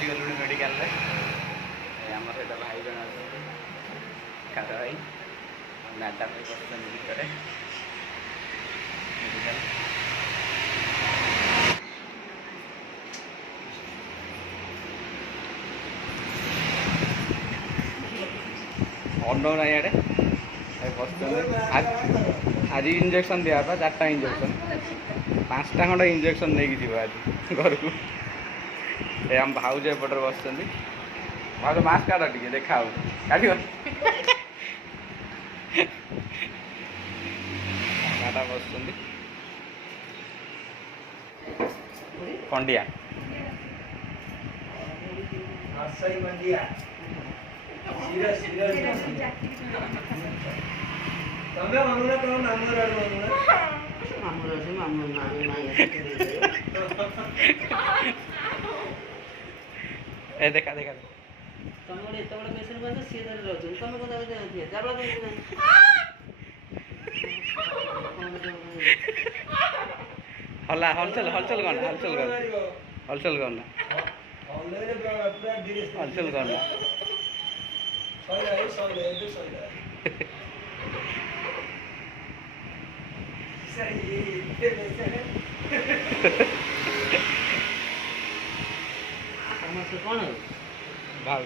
पहुँची गलु मेडिकल आम सहित भाई जन कार भाई मैडम भी बस भितर मेडिकल अन्न ना इे बस आज इंजेक्शन दिया था 4टा इंजेक्शन 5टा खंड इंजेक्शन नहीं जी आज घर को आम भाज एपटे बस भाज मास्क काट टे देखा काट बस खंडिया ए देखा देखा हल्ला हलचल हलचल करना हलचल करना हलचल करना हलचल करना कौन है भाव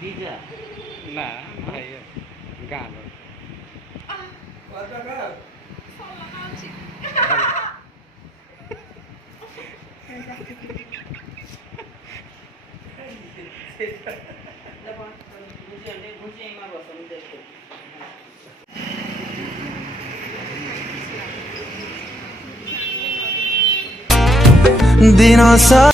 बीजा ना भाई गाँ दिनों सा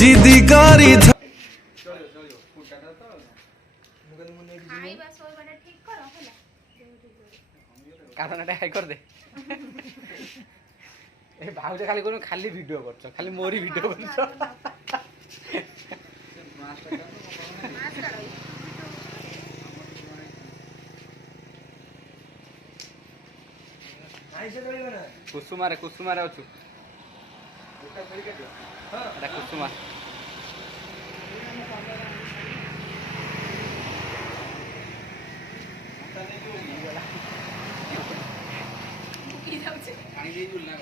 जिदिकारी कारण हाई कर दे ए भाउज खाली कोन खाली वीडियो करछ खाली मोरी वीडियो करछ कुसुमारे कुसुमारे अछु एटा कुसुमा पानी दे जुल ना